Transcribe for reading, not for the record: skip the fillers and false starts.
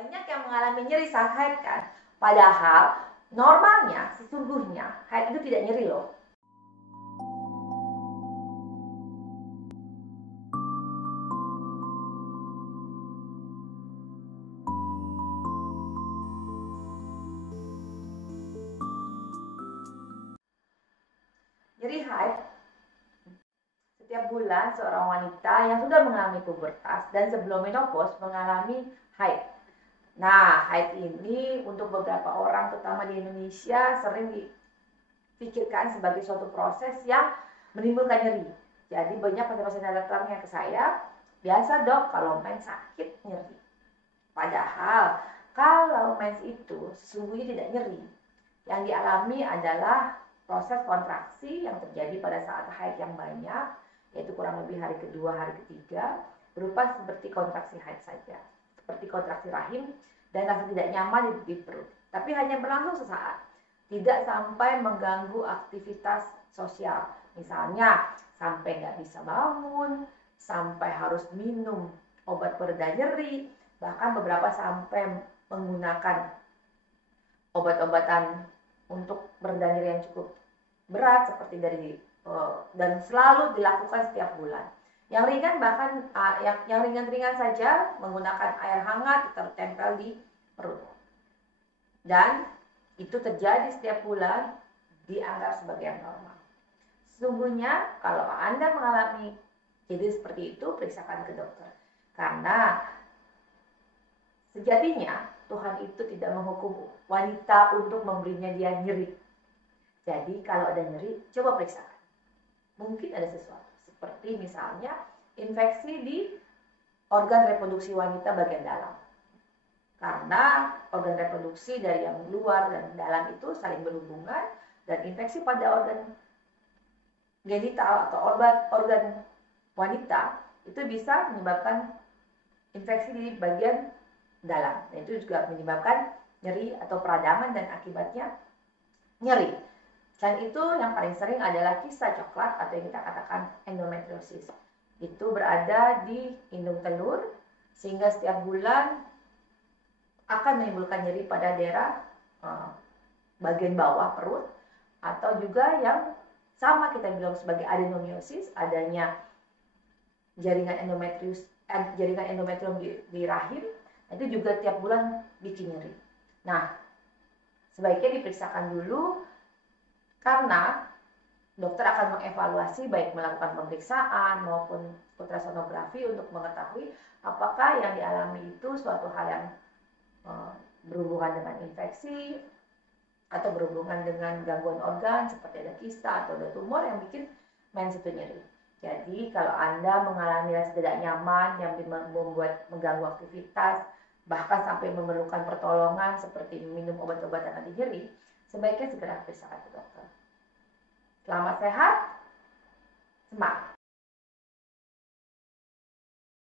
Banyak yang mengalami nyeri saat haid kan? Padahal normalnya, sesungguhnya haid itu tidak nyeri loh. Nyeri haid setiap bulan seorang wanita yang sudah mengalami pubertas dan sebelum menopause mengalami haid. Nah, haid ini untuk beberapa orang, terutama di Indonesia, sering dipikirkan sebagai suatu proses yang menimbulkan nyeri. Jadi banyak pasien-pasien yang datangnya ke saya, biasa dok kalau mens sakit nyeri. Padahal kalau mens itu sesungguhnya tidak nyeri. Yang dialami adalah proses kontraksi yang terjadi pada saat haid yang banyak, yaitu kurang lebih hari kedua, hari ketiga, berupa seperti kontraksi haid saja, seperti kontraksi rahim dan rasa tidak nyaman di perut. Tapi hanya berlangsung sesaat, tidak sampai mengganggu aktivitas sosial. Misalnya sampai nggak bisa bangun, sampai harus minum obat pereda nyeri, bahkan beberapa sampai menggunakan obat-obatan untuk pereda nyeri yang cukup berat seperti dan selalu dilakukan setiap bulan. Yang ringan bahkan yang ringan-ringan saja menggunakan air hangat tertempel di perut. Dan itu terjadi setiap bulan dianggap sebagai yang normal. Sesungguhnya kalau Anda mengalami jadi seperti itu, periksakan ke dokter. Karena sejatinya Tuhan itu tidak menghukum wanita untuk memberinya dia nyeri. Jadi kalau ada nyeri, coba periksakan. Mungkin ada sesuatu. Seperti misalnya infeksi di organ reproduksi wanita bagian dalam. Karena organ reproduksi dari yang luar dan dalam itu saling berhubungan, dan infeksi pada organ genital atau organ wanita itu bisa menyebabkan infeksi di bagian dalam. Dan itu juga menyebabkan nyeri atau peradangan dan akibatnya nyeri. Selain itu yang paling sering adalah kista coklat atau yang kita katakan endometriosis. Itu berada di indung telur sehingga setiap bulan akan menimbulkan nyeri pada daerah bagian bawah perut, atau juga yang sama kita bilang sebagai adenomiosis, adanya jaringan endometrium di rahim, itu juga tiap bulan bikin nyeri. Nah, sebaiknya diperiksakan dulu karena dokter akan mengevaluasi baik melakukan pemeriksaan maupun ultrasonografi untuk mengetahui apakah yang dialami itu suatu hal yang berhubungan dengan infeksi atau berhubungan dengan gangguan organ seperti ada kista atau ada tumor yang bikin mens itu nyeri. Jadi kalau Anda mengalami rasa tidak nyaman yang membuat mengganggu aktivitas, bahkan sampai memerlukan pertolongan seperti minum obat-obatan anti nyeri, sebaiknya segera periksa ke dokter. Selamat sehat, semangat!